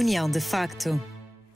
União de Facto.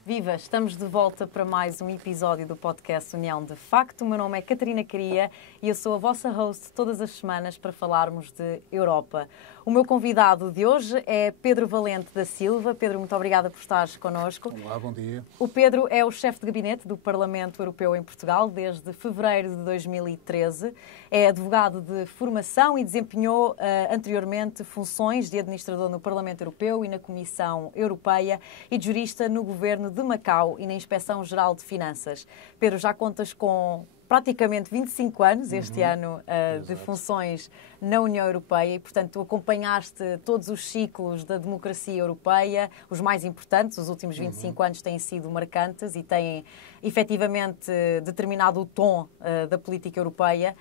Viva! Estamos de volta para mais um episódio do podcast União de Facto. O meu nome é Catarina Caria e eu sou a vossa host todas as semanas para falarmos de Europa. O meu convidado de hoje é Pedro Valente da Silva. Pedro, muito obrigada por estares connosco. Olá, bom dia. O Pedro é o chefe de gabinete do Parlamento Europeu em Portugal desde fevereiro de 2013. É advogado de formação e desempenhou anteriormente funções de administrador no Parlamento Europeu e na Comissão Europeia e de jurista no Governo de Macau e na Inspeção-Geral de Finanças. Pedro, já contas com praticamente 25 anos este ano de funções na União Europeia e, portanto, tu acompanhaste todos os ciclos da democracia europeia, os mais importantes, os últimos 25 anos têm sido marcantes e têm efetivamente determinado o tom da política europeia.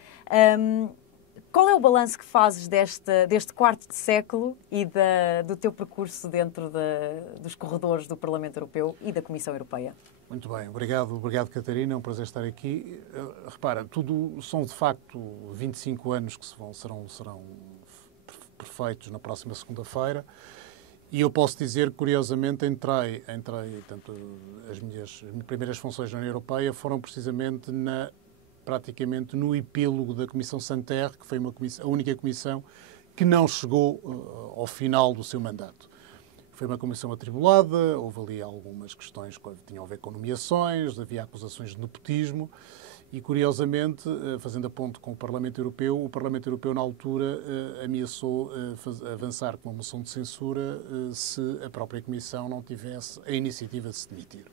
Qual é o balanço que fazes deste quarto de século e do teu percurso dentro dos corredores do Parlamento Europeu e da Comissão Europeia? Muito bem, obrigado Catarina, é um prazer estar aqui. Repara, tudo são de facto 25 anos que serão perfeitos na próxima segunda-feira e eu posso dizer que, curiosamente, tanto as minhas primeiras funções na União Europeia foram precisamente praticamente no epílogo da Comissão Santer, que foi a única comissão que não chegou ao final do seu mandato. Foi uma comissão atribulada, houve ali algumas questões que tinham a ver com nomeações, havia acusações de nepotismo e, curiosamente, fazendo a ponte com o Parlamento Europeu na altura ameaçou avançar com uma moção de censura se a própria Comissão não tivesse a iniciativa de se demitir.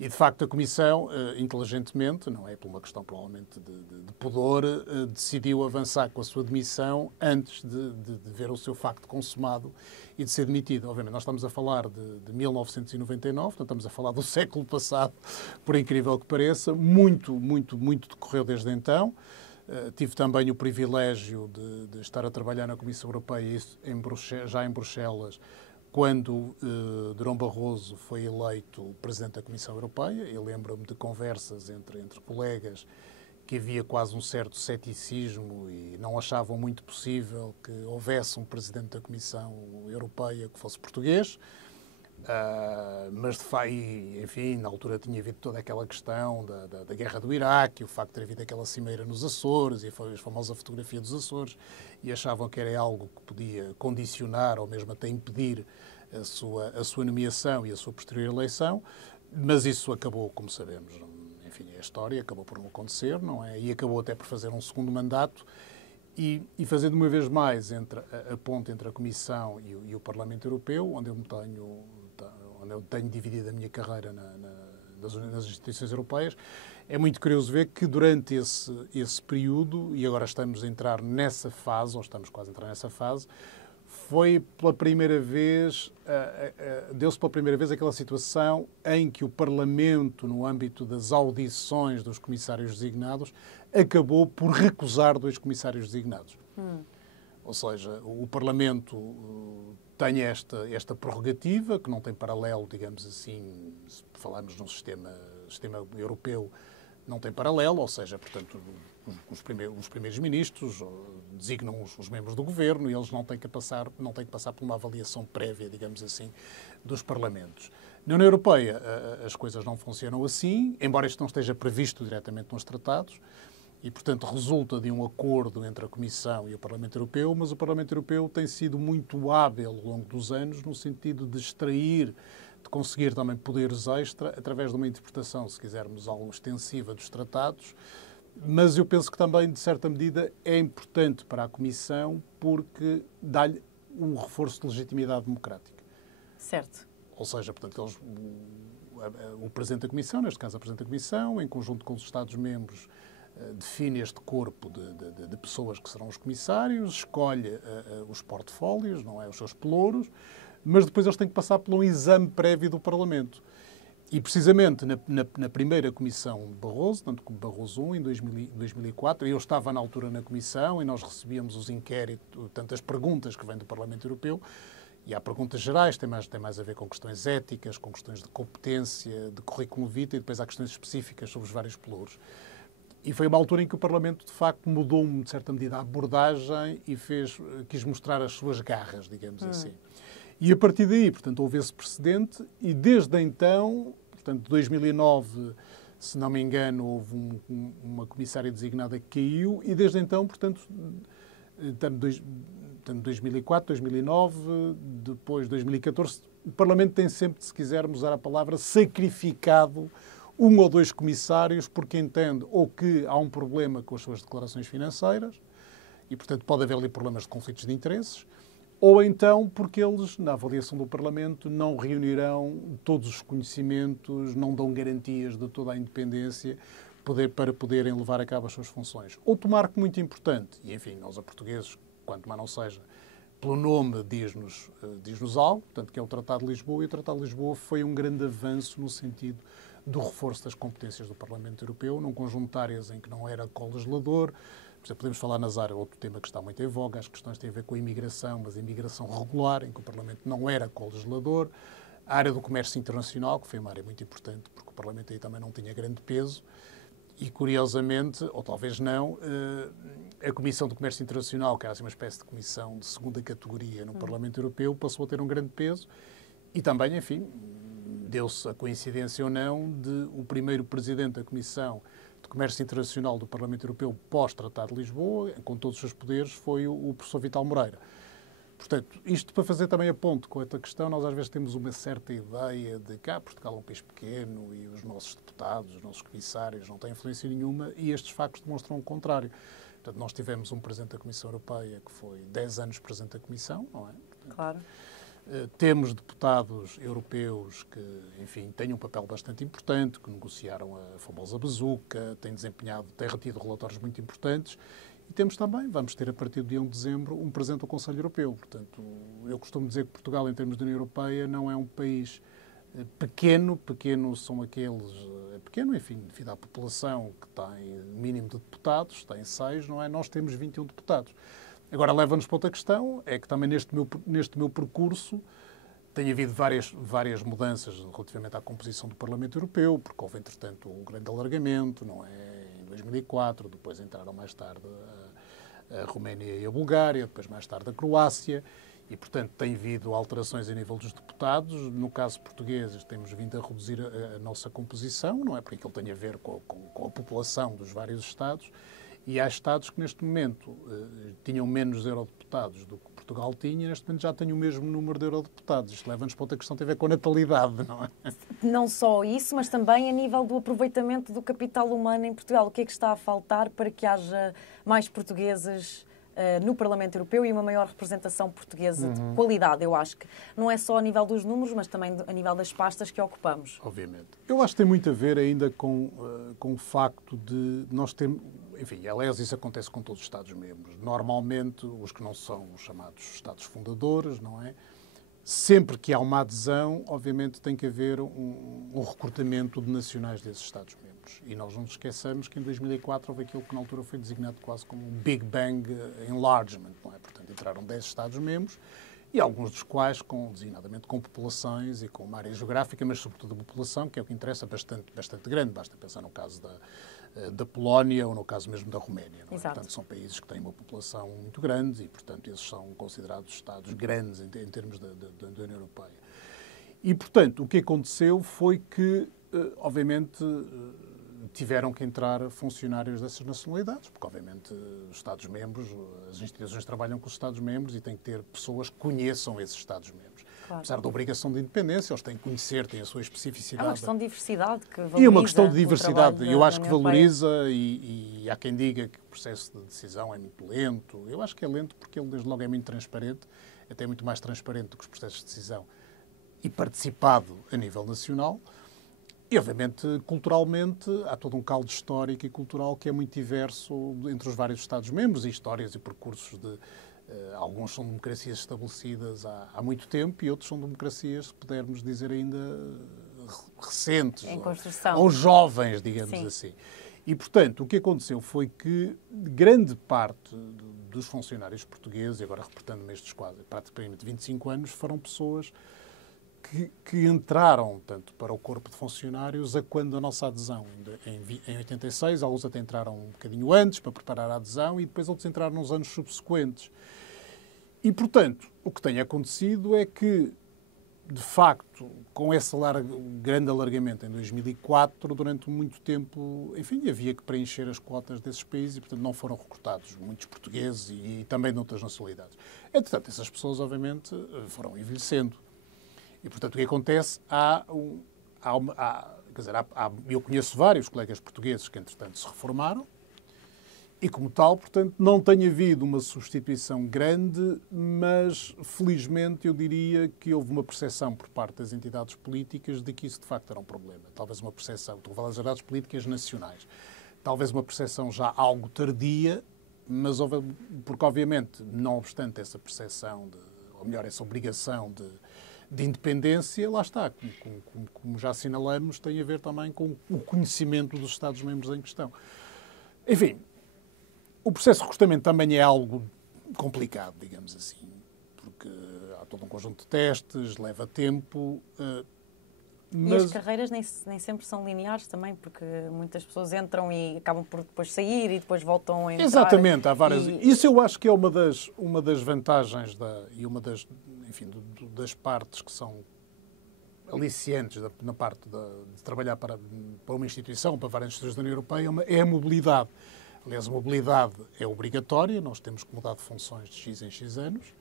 E, de facto, a Comissão, inteligentemente, não é por uma questão provavelmente de pudor, decidiu avançar com a sua demissão antes de ver o seu facto consumado e de ser demitido. Obviamente, nós estamos a falar de 1999, portanto, estamos a falar do século passado, por incrível que pareça. Muito decorreu desde então. Tive também o privilégio de estar a trabalhar na Comissão Europeia, já em Bruxelas, quando Durão Barroso foi eleito Presidente da Comissão Europeia. Eu lembro-me de conversas entre colegas que havia quase um certo ceticismo e não achavam muito possível que houvesse um Presidente da Comissão Europeia que fosse português. Mas, enfim, na altura tinha havido toda aquela questão da guerra do Iraque, o facto de ter havido aquela cimeira nos Açores e foi a famosa fotografia dos Açores, e achavam que era algo que podia condicionar ou mesmo até impedir a sua nomeação e a sua posterior eleição, mas isso acabou, como sabemos, enfim, é a história, acabou por não acontecer, não é? E acabou até por fazer um segundo mandato e fazendo uma vez mais a ponte entre a Comissão e o Parlamento Europeu, onde eu tenho dividido a minha carreira nas instituições europeias. É muito curioso ver que durante esse período, e agora estamos a entrar nessa fase, ou estamos quase a entrar nessa fase, deu-se pela primeira vez aquela situação em que o Parlamento, no âmbito das audições dos comissários designados, acabou por recusar 2 comissários designados. Ou seja, o Parlamento tem esta prerrogativa, que não tem paralelo, digamos assim, se falarmos num sistema europeu, não tem paralelo, ou seja, portanto, os primeiros ministros designam os membros do governo e eles não têm que passar por uma avaliação prévia, digamos assim, dos parlamentos. Na União Europeia as coisas não funcionam assim, embora isto não esteja previsto diretamente nos tratados, e, portanto, resulta de um acordo entre a Comissão e o Parlamento Europeu, mas o Parlamento Europeu tem sido muito hábil ao longo dos anos no sentido de conseguir também poderes extra através de uma interpretação, se quisermos, algo extensiva dos tratados, mas eu penso que também, de certa medida, é importante para a Comissão porque dá-lhe um reforço de legitimidade democrática. Certo. Ou seja, portanto, o Presidente da Comissão, neste caso a Presidente da Comissão, em conjunto com os Estados-membros, define este corpo de pessoas que serão os comissários, escolhe os portfólios, não é, os seus pelouros, mas depois eles têm que passar por um exame prévio do Parlamento. E, precisamente, na primeira comissão de Barroso, tanto como Barroso I, em 2004, eu estava na altura na comissão e nós recebíamos os inquéritos, tantas perguntas que vêm do Parlamento Europeu, e há perguntas gerais, tem mais a ver com questões éticas, com questões de competência, de currículo vitae, e depois há questões específicas sobre os vários pelouros. E foi uma altura em que o Parlamento, de facto, mudou, de certa medida, a abordagem e quis mostrar as suas garras, digamos assim. E a partir daí, portanto, houve esse precedente e desde então, portanto, 2009, se não me engano, houve uma comissária designada que caiu e desde então, portanto, 2004, 2009, depois 2014, o Parlamento tem sempre, se quisermos usar a palavra, sacrificado um ou dois comissários porque entende ou que há um problema com as suas declarações financeiras e, portanto, pode haver ali problemas de conflitos de interesses, ou então porque eles, na avaliação do Parlamento, não reunirão todos os conhecimentos, não dão garantias de toda a independência para poderem levar a cabo as suas funções. Outro marco muito importante, e enfim, nós a portugueses, quanto mais não seja, pelo nome diz-nos algo, portanto, que é o Tratado de Lisboa, e o Tratado de Lisboa foi um grande avanço no sentido do reforço das competências do Parlamento Europeu, num conjunto de áreas em que não era co-legislador. Por exemplo, podemos falar nas áreas, outro tema que está muito em voga, as questões têm a ver com a imigração, mas a imigração regular, em que o Parlamento não era co-legislador. A área do comércio internacional, que foi uma área muito importante, porque o Parlamento aí também não tinha grande peso. E, curiosamente, ou talvez não, a Comissão do Comércio Internacional, que era assim uma espécie de comissão de segunda categoria no Parlamento Europeu, passou a ter um grande peso. E também, enfim, deu-se a coincidência ou não de o primeiro presidente da Comissão de Comércio Internacional do Parlamento Europeu pós-Tratado de Lisboa, com todos os seus poderes, foi o professor Vital Moreira. Portanto, isto para fazer também a ponte com esta questão, nós às vezes temos uma certa ideia de que Portugal é um país pequeno e os nossos deputados, os nossos comissários não têm influência nenhuma e estes factos demonstram o contrário. Portanto, nós tivemos um Presidente da Comissão Europeia que foi 10 anos Presidente da Comissão, não é? Portanto, claro. Temos deputados europeus que, enfim, têm um papel bastante importante, que negociaram a famosa bazuca, têm retido relatórios muito importantes. E temos também, vamos ter a partir do dia 1 de dezembro, um Presidente do Conselho Europeu. Portanto, eu costumo dizer que Portugal, em termos de União Europeia, não é um país pequeno. Pequeno são aqueles... Pequeno, enfim, devido à população que tem mínimo de deputados, tem 6, não é? Nós temos 21 deputados. Agora, leva-nos para outra questão, é que também neste meu percurso tem havido várias mudanças relativamente à composição do Parlamento Europeu, porque houve, entretanto, o grande alargamento, não é? Em 2004, depois entraram mais tarde a Roménia e a Bulgária, depois mais tarde a Croácia, e, portanto, tem havido alterações a nível dos deputados. No caso português, temos vindo a reduzir a nossa composição, não é? Porque aquilo tem a ver com a população dos vários Estados, e há Estados que, neste momento, tinham menos eurodeputados do que Portugal tinha, e neste momento já têm o mesmo número de eurodeputados. Isto leva-nos para outra questão que tem a ver com a natalidade, não é? Não só isso, mas também a nível do aproveitamento do capital humano em Portugal. O que é que está a faltar para que haja mais portugueses no Parlamento Europeu e uma maior representação portuguesa de qualidade? Eu acho que não é só a nível dos números, mas também a nível das pastas que ocupamos. Obviamente. Eu acho que tem muito a ver ainda com o facto de nós termos... Enfim, aliás, isso acontece com todos os Estados-membros. Normalmente, os que não são os chamados Estados fundadores, não é? Sempre que há uma adesão, obviamente, tem que haver um recrutamento de nacionais desses Estados-membros. E nós não nos esqueçamos que em 2004 houve aquilo que na altura foi designado quase como um Big Bang Enlargement, não é? Portanto, entraram 10 Estados-membros, e alguns dos quais, designadamente com populações e com uma área geográfica, mas sobretudo a população, que é o que interessa, bastante grande. Basta pensar no caso da Polónia ou no caso mesmo da Roménia. Não é? Portanto, são países que têm uma população muito grande e, portanto, esses são considerados Estados grandes em termos da União Europeia. E, portanto, o que aconteceu foi que, obviamente, tiveram que entrar funcionários dessas nacionalidades, porque, obviamente, os Estados-membros, as instituições trabalham com os Estados-membros e têm que ter pessoas que conheçam esses Estados-membros. Claro. Apesar da obrigação de independência, eles têm que conhecer, têm a sua especificidade. É uma questão de diversidade que valoriza. E é uma questão de diversidade. Eu acho que valoriza e há quem diga que o processo de decisão é muito lento. Eu acho que é lento porque ele, desde logo, é muito transparente, até muito mais transparente do que os processos de decisão, e participado a nível nacional. E, obviamente, culturalmente, há todo um caldo histórico e cultural que é muito diverso entre os vários Estados-membros, e histórias e percursos de... alguns são democracias estabelecidas há muito tempo e outros são democracias, se pudermos dizer, ainda recentes. Em construção. Ou jovens, digamos assim. E, portanto, o que aconteceu foi que grande parte dos funcionários portugueses, e agora reportando-me estes quase praticamente 25 anos, foram pessoas que entraram, tanto para o corpo de funcionários, a quando a nossa adesão, em 86, alguns até entraram um bocadinho antes para preparar a adesão e depois outros entraram nos anos subsequentes. E, portanto, o que tem acontecido é que, de facto, com esse grande alargamento em 2004, durante muito tempo, enfim, havia que preencher as cotas desses países e, portanto, não foram recrutados muitos portugueses e também de outras nacionalidades. Entretanto, essas pessoas, obviamente, foram envelhecendo. E, portanto, o que acontece? Eu conheço vários colegas portugueses que, entretanto, se reformaram e, como tal, portanto, não tem havido uma substituição grande, mas, felizmente, eu diria que houve uma percepção por parte das entidades políticas de que isso, de facto, era um problema. Talvez uma percepção, estou a falar das entidades políticas nacionais, talvez uma percepção já algo tardia, mas porque, obviamente, não obstante essa percepção, ou melhor, essa obrigação de independência, lá está, como já assinalamos, tem a ver também com o conhecimento dos Estados-membros em questão. Enfim, o processo de recrutamento também é algo complicado, digamos assim, porque há todo um conjunto de testes, leva tempo. E as carreiras nem sempre são lineares também, porque muitas pessoas entram e acabam por depois sair e depois voltam a entrar. Exatamente, há várias. Isso eu acho que é uma das vantagens e uma das, enfim, das partes que são aliciantes na parte de trabalhar para uma instituição, para várias instituições da União Europeia, é a mobilidade. Aliás, a mobilidade é obrigatória, nós temos que mudar de funções de X em X anos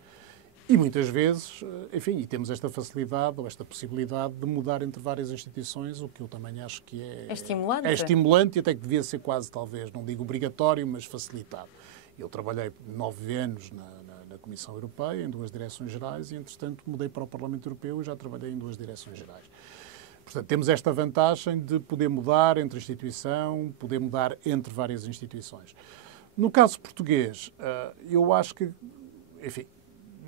e muitas vezes, enfim, e temos esta facilidade ou esta possibilidade de mudar entre várias instituições, o que eu também acho que é estimulante. É estimulante e até que devia ser quase, talvez, não digo obrigatório, mas facilitado. Eu trabalhei 9 anos na Comissão Europeia, em 2 direções gerais, e, entretanto, mudei para o Parlamento Europeu e já trabalhei em 2 direções gerais. Portanto, temos esta vantagem de poder mudar entre instituição, poder mudar entre várias instituições. No caso português, eu acho que, enfim,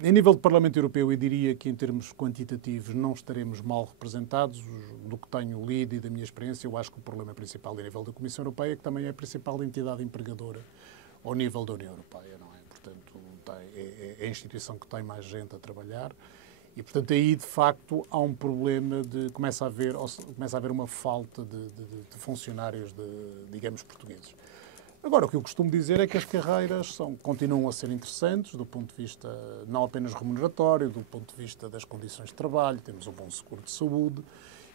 em nível de Parlamento Europeu, eu diria que em termos quantitativos não estaremos mal representados. Do que tenho lido e da minha experiência, eu acho que o problema principal a nível da Comissão Europeia é que também é a principal entidade empregadora ao nível da União Europeia, não é? Portanto, é a instituição que tem mais gente a trabalhar. E, portanto, aí, de facto, há um problema começa a haver uma falta de funcionários, digamos, portugueses. Agora, o que eu costumo dizer é que as carreiras continuam a ser interessantes do ponto de vista não apenas remuneratório, do ponto de vista das condições de trabalho, temos um bom seguro de saúde.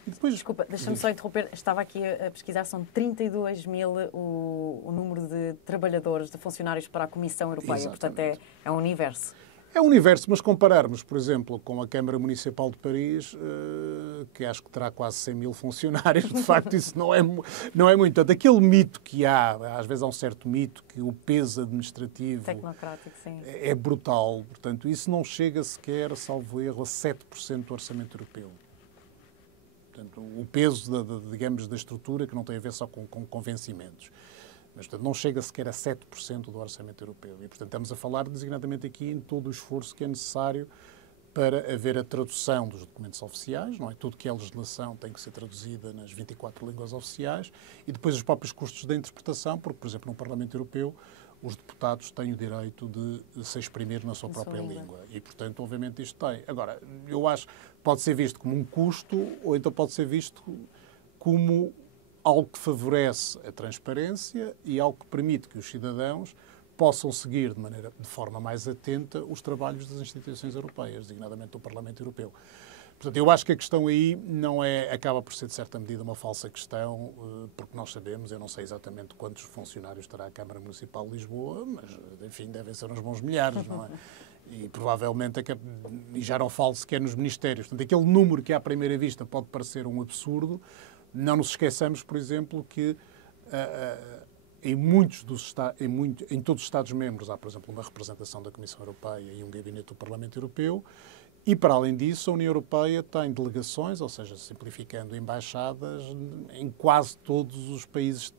E depois... Desculpa, deixa-me só interromper. Estava aqui a pesquisar, são 32 mil o número de trabalhadores, de funcionários para a Comissão Europeia. Exatamente. Portanto, é um universo. É um universo, mas compararmos, por exemplo, com a Câmara Municipal de Paris, que acho que terá quase 100 mil funcionários, de facto isso não é muito. Portanto, aquele mito que há, às vezes há um certo mito, que o peso administrativo tecnocrático, sim, é brutal. Portanto, isso não chega sequer, salvo erro, a 7% do orçamento europeu. Portanto, o peso, digamos, da estrutura, que não tem a ver só com convencimentos. Mas, portanto, não chega sequer a 7% do orçamento europeu. E, portanto, estamos a falar designadamente aqui em todo o esforço que é necessário para haver a tradução dos documentos oficiais, não é? Tudo que é legislação tem que ser traduzida nas 24 línguas oficiais e depois os próprios custos da interpretação, porque, por exemplo, no Parlamento Europeu, os deputados têm o direito de se exprimir na sua própria língua. E, portanto, obviamente, isto tem. Agora, eu acho que pode ser visto como um custo ou então pode ser visto como algo que favorece a transparência e algo que permite que os cidadãos possam seguir de forma mais atenta os trabalhos das instituições europeias, designadamente do Parlamento Europeu. Portanto, eu acho que a questão aí acaba por ser, de certa medida, uma falsa questão, porque nós sabemos, eu não sei exatamente quantos funcionários terá a Câmara Municipal de Lisboa, mas, enfim, devem ser uns bons milhares, não é? E provavelmente, e já não falo sequer nos ministérios. Portanto, aquele número que à primeira vista pode parecer um absurdo. Não nos esqueçamos, por exemplo, que em todos os Estados-membros há, por exemplo, uma representação da Comissão Europeia e um gabinete do Parlamento Europeu e, para além disso, a União Europeia tem delegações, ou seja, simplificando, embaixadas em quase todos os países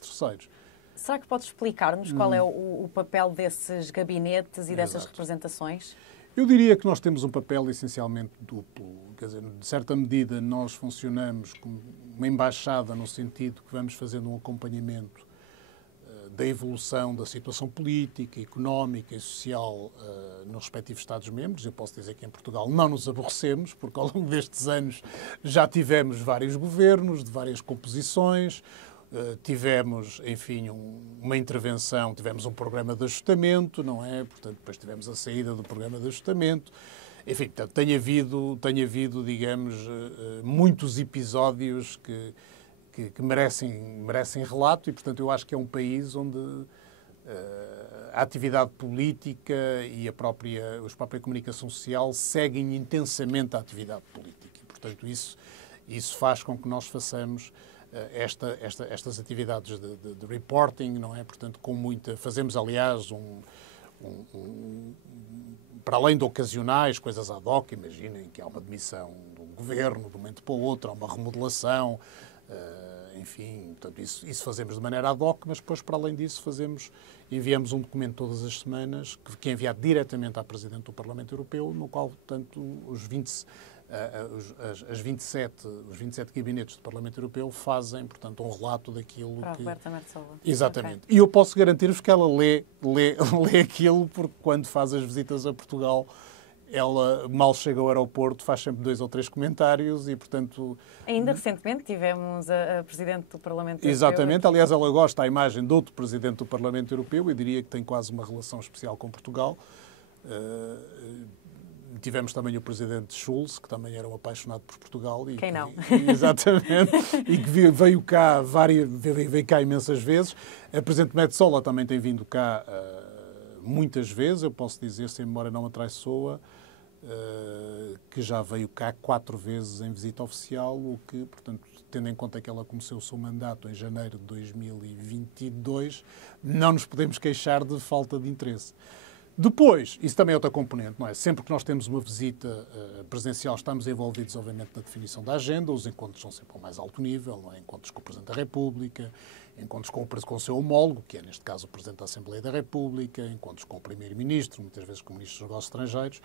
terceiros. Será que pode explicar-nos qual é o papel desses gabinetes e dessas representações? Eu diria que nós temos um papel essencialmente duplo. Quer dizer, de certa medida, nós funcionamos como uma embaixada no sentido que vamos fazendo um acompanhamento da evolução da situação política, económica e social nos respectivos Estados-membros. Eu posso dizer que em Portugal não nos aborrecemos, porque ao longo destes anos já tivemos vários governos, de várias composições, tivemos, enfim, uma intervenção, tivemos um programa de ajustamento, não é? Portanto, depois tivemos a saída do programa de ajustamento. Enfim, portanto, tem havido, digamos, muitos episódios que merecem relato e, portanto, eu acho que é um país onde a atividade política e a própria comunicação social seguem intensamente a atividade política. E, portanto, isso faz com que nós façamos estas atividades de reporting, não é? Portanto, fazemos, aliás, para além de ocasionais, coisas ad hoc, imaginem que há uma demissão do governo de um momento para o outro, há uma remodelação, enfim, portanto, isso fazemos de maneira ad hoc, mas depois, para além disso, enviamos um documento todas as semanas, que é enviado diretamente à Presidente do Parlamento Europeu, no qual, portanto, os 27 gabinetes do Parlamento Europeu fazem, portanto, um relato daquilo para a que... Roberta Metsola. Exatamente. Okay. E eu posso garantir-vos que ela lê aquilo, porque quando faz as visitas a Portugal, ela mal chega ao aeroporto, faz sempre 2 ou 3 comentários e, portanto... Ainda recentemente tivemos a Presidente do Parlamento Europeu. Exatamente. Aliás, ela gosta da imagem de outro Presidente do Parlamento Europeu. Eu diria que tem quase uma relação especial com Portugal. Tivemos também o Presidente Schulz, que também era um apaixonado por Portugal. Quem não? Exatamente. E que veio cá imensas vezes. A Presidente Metsola também tem vindo cá muitas vezes. Eu posso dizer, sem memória não atraiçoa, que já veio cá 4 vezes em visita oficial, o que, portanto, tendo em conta que ela começou o seu mandato em janeiro de 2022, não nos podemos queixar de falta de interesse. Depois, isso também é outra componente, não é? Sempre que nós temos uma visita presidencial, estamos envolvidos, obviamente, na definição da agenda. Os encontros são sempre ao mais alto nível, não é? Encontros com o Presidente da República, encontros com o seu homólogo, que é, neste caso, o Presidente da Assembleia da República, encontros com o Primeiro-Ministro, muitas vezes com o Ministro dos Negócios Estrangeiros.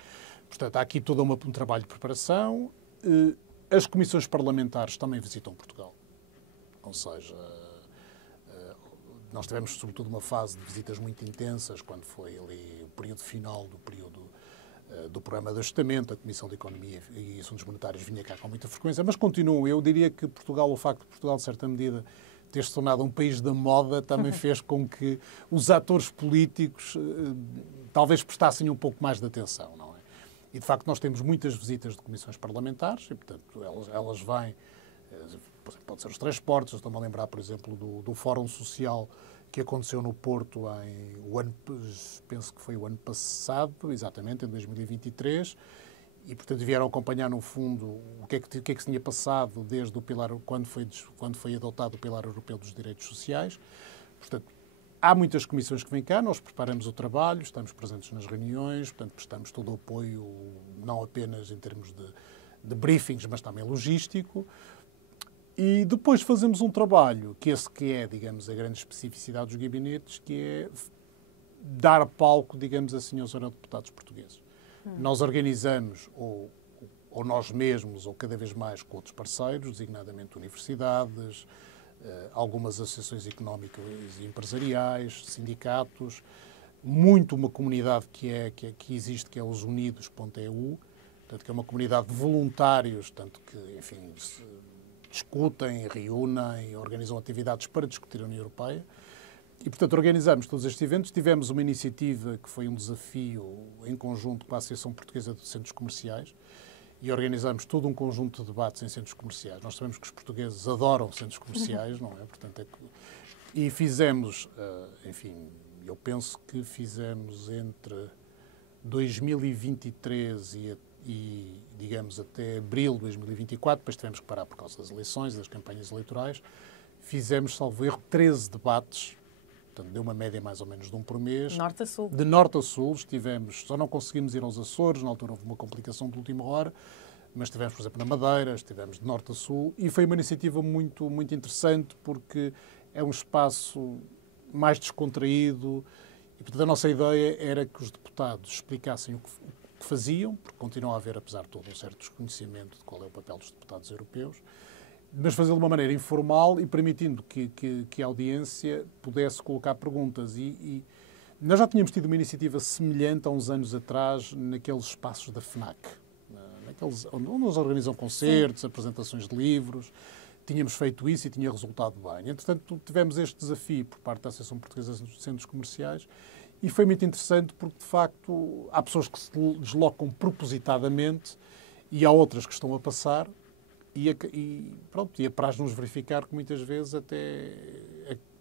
Portanto, há aqui todo um trabalho de preparação. As comissões parlamentares também visitam Portugal. Ou seja, nós tivemos, sobretudo, uma fase de visitas muito intensas, quando foi ali o período final do programa de ajustamento. A Comissão de Economia e Assuntos Monetários vinha cá com muita frequência, mas continuam. Eu diria que o facto de Portugal, de certa medida, ter-se tornado um país da moda, também fez com que os atores políticos talvez prestassem um pouco mais de atenção, não é? E, de facto, nós temos muitas visitas de comissões parlamentares e, portanto, elas vêm, pode ser os transportes. Estou-me a lembrar, por exemplo, do Fórum Social que aconteceu no Porto penso que foi o ano passado, exatamente, em 2023, e, portanto, vieram acompanhar, no fundo, o que é que se tinha passado desde o pilar, quando foi adotado o Pilar Europeu dos Direitos Sociais. Portanto, há muitas comissões que vêm cá, nós preparamos o trabalho, estamos presentes nas reuniões, portanto, prestamos todo o apoio, não apenas em termos de briefings, mas também logístico. E depois fazemos um trabalho, que é, digamos, a grande especificidade dos gabinetes, que é dar palco, digamos assim, aos eurodeputados portugueses. Nós organizamos, ou nós mesmos, ou cada vez mais com outros parceiros, designadamente universidades, algumas associações económicas e empresariais, sindicatos, muito uma comunidade que existe, que é os Unidos.eu, portanto, que é uma comunidade de voluntários, tanto que, enfim, discutem, reúnem, organizam atividades para discutir a União Europeia. E, portanto, organizamos todos estes eventos. Tivemos uma iniciativa que foi um desafio em conjunto com a Associação Portuguesa de Centros Comerciais e organizamos todo um conjunto de debates em centros comerciais. Nós sabemos que os portugueses adoram centros comerciais, não é? Portanto, e fizemos, enfim, eu penso que fizemos entre 2023 e, digamos, até abril de 2024, depois tivemos que parar por causa das eleições, das campanhas eleitorais, fizemos, salvo erro, 13 debates. Portanto, deu uma média mais ou menos de um por mês. Norte a Sul. De norte a sul, só não conseguimos ir aos Açores, na altura houve uma complicação de última hora, mas estivemos, por exemplo, na Madeira, estivemos de norte a sul, e foi uma iniciativa muito, muito interessante, porque é um espaço mais descontraído, e, portanto, a nossa ideia era que os deputados explicassem o que faziam, porque continua a haver, apesar de todo, um certo desconhecimento de qual é o papel dos deputados europeus, mas fazê-lo de uma maneira informal e permitindo que a audiência pudesse colocar perguntas. E nós já tínhamos tido uma iniciativa semelhante há uns anos atrás naqueles espaços da FNAC, onde eles organizam concertos, apresentações de livros. tínhamos feito isso e tinha resultado bem. Entretanto, tivemos este desafio por parte da Associação Portuguesa dos Centros Comerciais e foi muito interessante porque, de facto, há pessoas que se deslocam propositadamente e há outras que estão a passar e apraz-nos verificar que muitas vezes até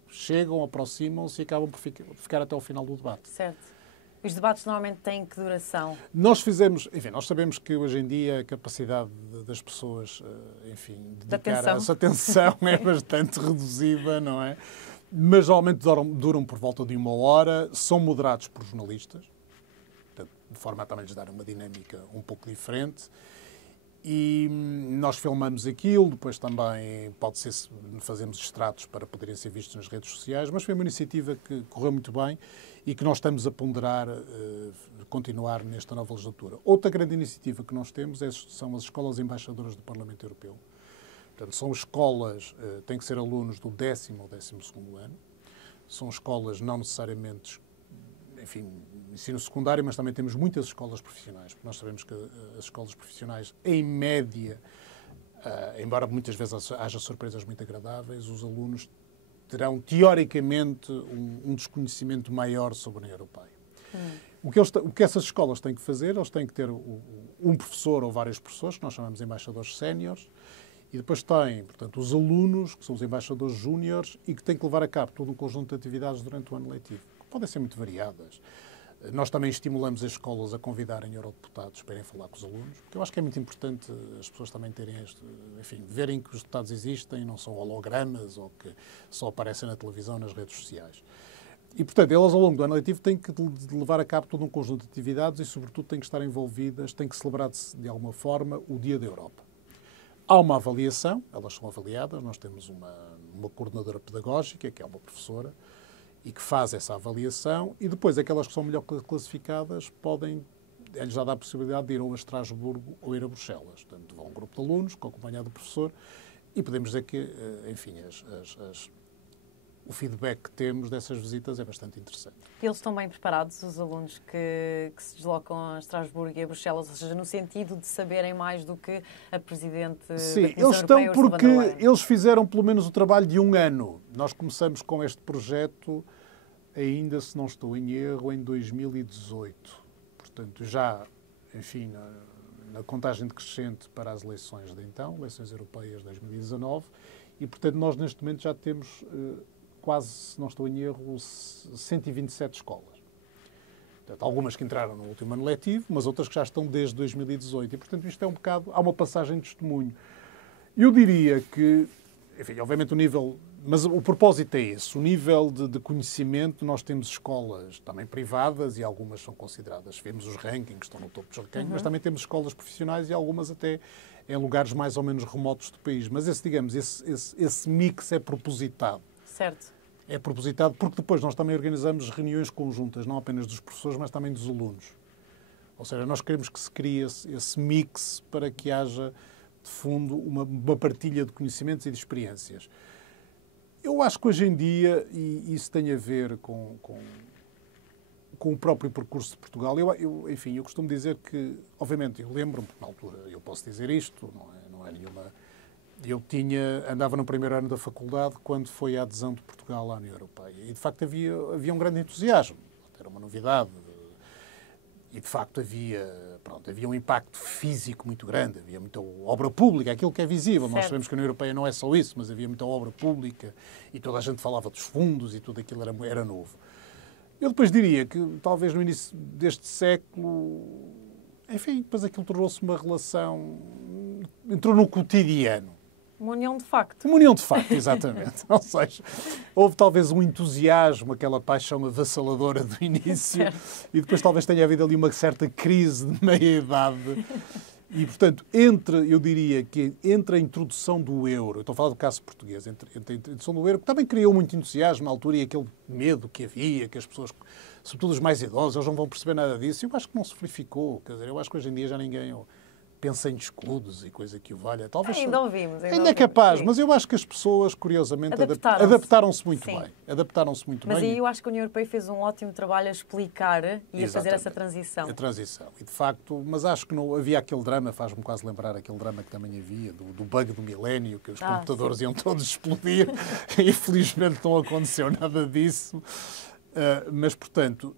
chegam, aproximam-se e acabam por ficar até ao final do debate. Certo. Os debates normalmente têm que duração? Nós sabemos que hoje em dia a capacidade das pessoas, dedicar essa atenção é bastante reduzida, não é? Mas normalmente duram por volta de 1 hora, são moderados por jornalistas, portanto, de forma a também lhes dar uma dinâmica um pouco diferente. E nós filmamos aquilo, depois também pode ser fazemos extratos para poderem ser vistos nas redes sociais, mas foi uma iniciativa que correu muito bem e que nós estamos a ponderar continuar nesta nova legislatura. Outra grande iniciativa que nós temos são as escolas embaixadoras do Parlamento Europeu. Portanto, são escolas, têm que ser alunos do 10º ou 12º ano, são escolas não necessariamente ensino secundário, mas também temos muitas escolas profissionais, porque nós sabemos que as escolas profissionais, em média, embora muitas vezes haja surpresas muito agradáveis, os alunos terão, teoricamente, um desconhecimento maior sobre a União Europeia. O que essas escolas têm que fazer, eles têm que ter um professor ou vários professores, que nós chamamos de embaixadores séniores, e depois têm, portanto, os alunos, que são os embaixadores júniores, e que têm que levar a cabo todo um conjunto de atividades durante o ano letivo. Podem ser muito variadas. Nós também estimulamos as escolas a convidarem eurodeputados para irem falar com os alunos, porque eu acho que é muito importante as pessoas também terem verem que os deputados existem, não são hologramas ou que só aparecem na televisão, nas redes sociais. E, portanto, elas ao longo do ano letivo têm que levar a cabo todo um conjunto de atividades e, sobretudo, têm que estar envolvidas, têm que celebrar de alguma forma o Dia da Europa. Há uma avaliação, elas são avaliadas, nós temos uma coordenadora pedagógica, que é uma professora, e que faz essa avaliação, e depois aquelas que são melhor classificadas é-lhes dada a possibilidade de ir ou a Estrasburgo ou ir a Bruxelas. Portanto, vão um grupo de alunos, acompanhado do professor, e podemos dizer que, o feedback que temos dessas visitas é bastante interessante. Eles estão bem preparados, os alunos que se deslocam a Estrasburgo e a Bruxelas, ou seja, no sentido de saberem mais do que a Presidente da Comissão Europeia, eles estão porque eles fizeram pelo menos o trabalho de 1 ano. Nós começamos com este projeto, ainda se não estou em erro, em 2018. Portanto, já, na contagem decrescente para as eleições de então, eleições europeias de 2019, e, portanto, nós neste momento já temos quase, se não estou em erro, 127 escolas. Portanto, algumas que entraram no último ano letivo, mas outras que já estão desde 2018. E, portanto, isto é há uma passagem de testemunho. Eu diria que, obviamente o nível, mas o propósito é esse, o nível de conhecimento. Nós temos escolas também privadas e algumas são consideradas, vemos os rankings, estão no topo dos rankings, mas também temos escolas profissionais e algumas até em lugares mais ou menos remotos do país. Mas esse mix é propositado. Certo. É propositado porque depois nós também organizamos reuniões conjuntas, não apenas dos professores, mas também dos alunos. Ou seja, nós queremos que se crie esse mix para que haja, de fundo, uma partilha de conhecimentos e de experiências. Eu acho que hoje em dia, e isso tem a ver com o próprio percurso de Portugal, eu costumo dizer que, obviamente, eu lembro-me, na altura, eu posso dizer isto, não é nenhuma... Eu andava no primeiro ano da faculdade quando foi a adesão de Portugal à União Europeia. E, de facto, havia um grande entusiasmo. Era uma novidade. E, de facto, havia um impacto físico muito grande. Havia muita obra pública, aquilo que é visível. Certo. Nós sabemos que a União Europeia não é só isso, mas havia muita obra pública e toda a gente falava dos fundos e tudo aquilo era novo. Eu depois diria que, talvez no início deste século, depois aquilo tornou-se uma relação... Entrou no cotidiano. Uma união de facto. Uma união de facto, exatamente. Ou seja, houve talvez um entusiasmo, aquela paixão avassaladora do início, e depois talvez tenha havido ali uma certa crise de meia-idade. E, portanto, eu diria que entre a introdução do euro, eu estou a falar do caso português, entre a introdução do euro, que também criou muito entusiasmo na altura e aquele medo que havia, que as pessoas, sobretudo os mais idosos, eles não vão perceber nada disso, eu acho que não se verificou. Quer dizer, eu acho que hoje em dia já ninguém... pensa em escudos e coisa que o valha. Talvez Ainda ouvimos. ainda é capaz, mas eu acho que as pessoas, curiosamente, adaptaram-se muito bem. Adaptaram-se muito bem. Mas aí eu acho que a União Europeia fez um ótimo trabalho a explicar e a fazer essa transição. A transição. E, de facto, mas acho que não havia aquele drama, faz-me quase lembrar aquele drama que também havia, do bug do milénio, que os computadores iam todos explodir. E, infelizmente, não aconteceu nada disso. Mas, portanto,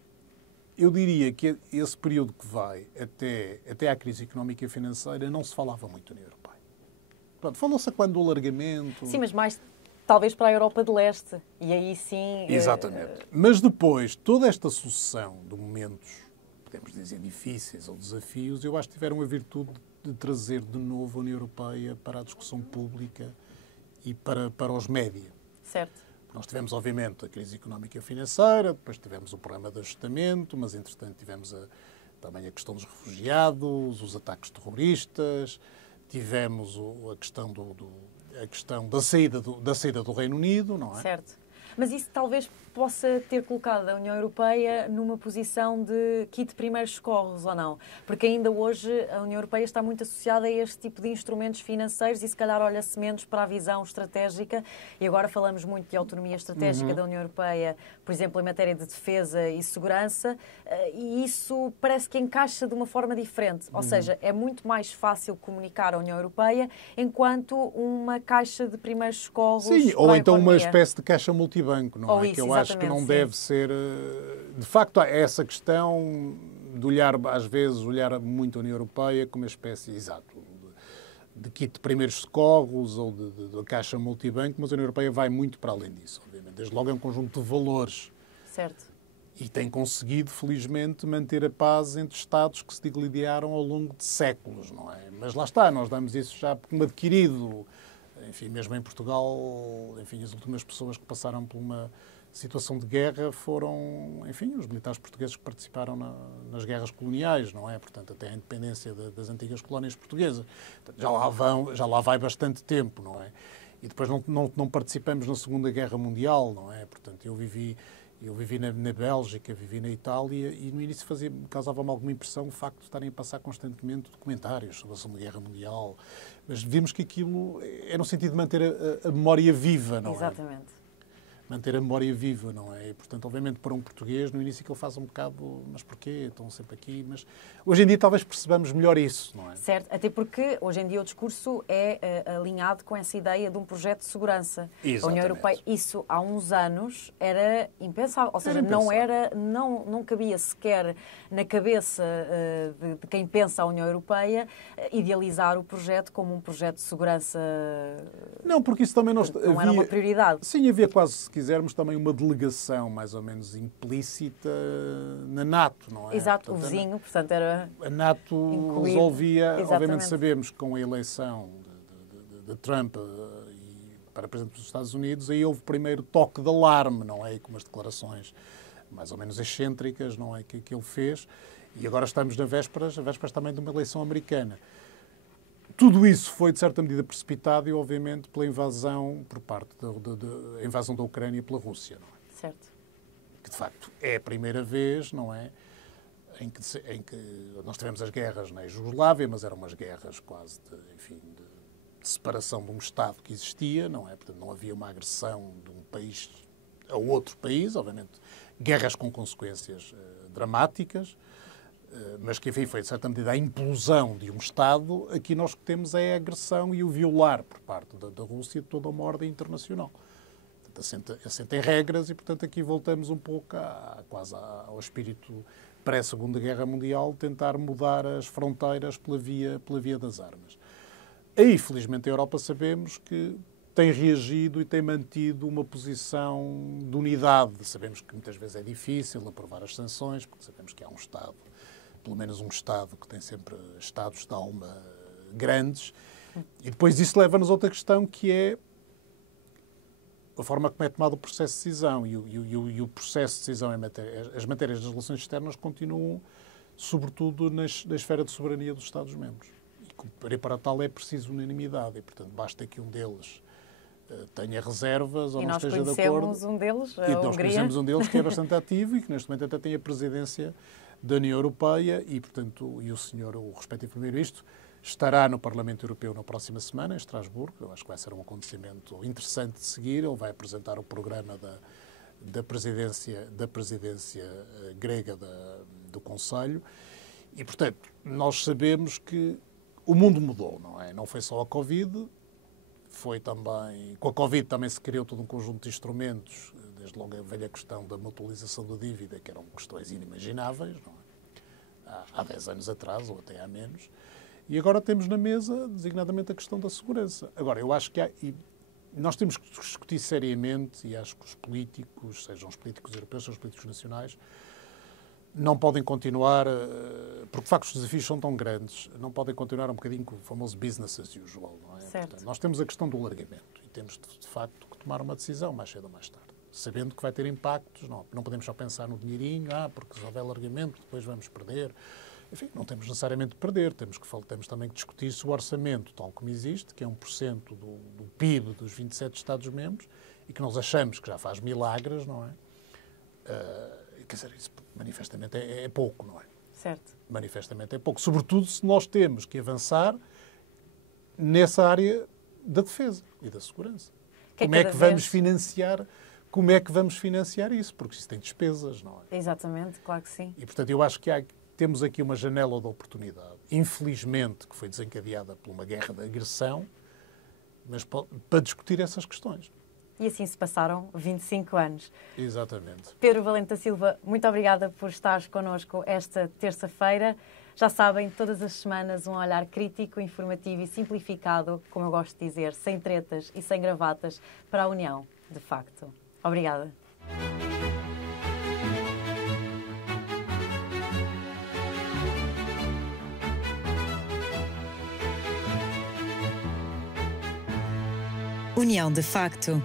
eu diria que esse período que vai até à crise económica e financeira não se falava muito da União Europeia. Pronto, falou-se quando do alargamento... Sim, mas mais talvez para a Europa de Leste. E aí sim... Exatamente. Mas depois, toda esta sucessão de momentos, podemos dizer difíceis ou desafios, eu acho que tiveram a virtude de trazer de novo a União Europeia para a discussão pública e para os média. Certo. Nós tivemos, obviamente, a crise económica e financeira, depois tivemos o problema de ajustamento, mas, entretanto, tivemos também a questão dos refugiados, os ataques terroristas, tivemos a questão da saída do Reino Unido, não é? Certo. Mas isso talvez possa ter colocado a União Europeia numa posição de kit de primeiros socorros, ou não? Porque ainda hoje a União Europeia está muito associada a este tipo de instrumentos financeiros e se calhar olha-se menos para a visão estratégica. E agora falamos muito de autonomia estratégica da União Europeia, por exemplo, em matéria de defesa e segurança, e isso parece que encaixa de uma forma diferente. Ou seja, é muito mais fácil comunicar a União Europeia enquanto uma caixa de primeiros socorros. Sim, ou então uma espécie de caixa multibanco, não é? Isso, que eu acho que não deve ser... De facto, há essa questão de olhar, às vezes, muito a União Europeia como uma espécie, de kit de primeiros socorros ou de caixa multibanco, mas a União Europeia vai muito para além disso, obviamente. Desde logo é um conjunto de valores. Certo. E tem conseguido, felizmente, manter a paz entre Estados que se digladiaram ao longo de séculos, não é? Mas lá está, nós damos isso já como adquirido. Enfim, mesmo em Portugal, enfim, as últimas pessoas que passaram por uma situação de guerra foram, enfim, os militares portugueses que participaram nas guerras coloniais, não é? Portanto, até a independência das antigas colónias portuguesas. Já lá vai bastante tempo, não é? E depois não participamos na Segunda Guerra Mundial, não é? Portanto, eu vivi na Bélgica, vivi na Itália e no início causava-me alguma impressão o facto de estarem a passar constantemente documentários sobre a Segunda Guerra Mundial. Mas vimos que aquilo é no sentido de manter a memória viva, não é? Exatamente. Manter a memória viva, não é? E, portanto, obviamente, para um português, no início que ele faz um bocado, mas porquê? Estão sempre aqui. Mas hoje em dia talvez percebamos melhor isso, não é? Certo, até porque hoje em dia o discurso é alinhado com essa ideia de um projeto de segurança. Exatamente. A União Europeia, isso há uns anos era impensável. Ou seja, não cabia sequer na cabeça de quem pensa a União Europeia idealizar o projeto como um projeto de segurança. Não, porque isso também não era uma prioridade. Sim, havia quase, se quisermos, também uma delegação mais ou menos implícita na NATO, não é? Exato, portanto, o vizinho, portanto era a NATO incluído. Resolvia, Exatamente. obviamente sabemos que com a eleição de Trump para Presidente dos Estados Unidos, aí houve o primeiro toque de alarme, não é? Com as declarações mais ou menos excêntricas, não é? Que ele fez. E agora estamos na vésperas também de uma eleição americana. Tudo isso foi, de certa medida, precipitado e, obviamente, pela invasão por parte da invasão da Ucrânia pela Rússia, não é? Certo. Que, de facto, é a primeira vez, não é? Em que nós tivemos as guerras na Jugoslávia, mas eram umas guerras quase de separação de um Estado que existia, não é? Portanto, não havia uma agressão de um país a outro país, obviamente, guerras com consequências dramáticas, mas que, enfim, foi, de certa medida, a implosão de um Estado. Aqui nós que temos é a agressão e o violar por parte da Rússia de toda uma ordem internacional. Portanto, assenta em regras e, portanto, aqui voltamos um pouco quase ao espírito pré-Segunda Guerra Mundial, tentar mudar as fronteiras pela via das armas. Aí, felizmente, a Europa sabemos que tem reagido e tem mantido uma posição de unidade. Sabemos que muitas vezes é difícil aprovar as sanções, porque sabemos que há um Estado, pelo menos um Estado, que tem sempre estados de alma grandes. E depois isso leva-nos a outra questão, que é a forma como é tomado o processo de decisão. E o processo de decisão, as matérias das relações externas continuam, sobretudo, na esfera de soberania dos Estados-membros. E para tal é preciso unanimidade. E, portanto, basta que um deles tenha reservas ou não esteja de acordo. E nós conhecemos um deles, a Hungria. Nós conhecemos um deles que é bastante ativo e que, neste momento, até tem a presidência da União Europeia e, portanto, o respectivo primeiro-ministro estará no Parlamento Europeu na próxima semana, em Estrasburgo. Eu acho que vai ser um acontecimento interessante de seguir. Ele vai apresentar o programa da presidência grega do Conselho. E, portanto, nós sabemos que o mundo mudou, não é? Não foi só a Covid, foi também... Com a Covid também se criou todo um conjunto de instrumentos, desde logo a velha questão da mutualização da dívida, que eram questões inimagináveis, não é? Há 10 anos atrás, ou até há menos. E agora temos na mesa, designadamente, a questão da segurança. Agora, eu acho que nós temos que discutir seriamente, e acho que os políticos, sejam os políticos europeus, sejam os políticos nacionais, não podem continuar, porque de facto os desafios são tão grandes, não podem continuar um bocadinho com o famoso business as usual, não é? Portanto, nós temos a questão do alargamento e temos de facto que tomar uma decisão mais cedo ou mais tarde, sabendo que vai ter impactos, não podemos só pensar no dinheirinho, porque se houver alargamento depois vamos perder. Enfim, não temos necessariamente de perder, temos também que discutir se o orçamento, tal como existe, que é 1% do PIB dos 27 Estados-membros, e que nós achamos que já faz milagres, não é? Quer dizer, isso manifestamente é pouco, não é? Certo. Manifestamente é pouco. Sobretudo se nós temos que avançar nessa área da defesa e da segurança. Como é que vamos financiar isso? Porque isso tem despesas, não é? Exatamente, claro que sim. E, portanto, eu acho que temos aqui uma janela de oportunidade, infelizmente, que foi desencadeada por uma guerra de agressão, mas para discutir essas questões. E assim se passaram 25 anos. Exatamente. Pedro Valente da Silva, muito obrigada por estares connosco esta terça-feira. Já sabem, todas as semanas um olhar crítico, informativo e simplificado, como eu gosto de dizer, sem tretas e sem gravatas, para a União, de facto. Obrigada. União de facto.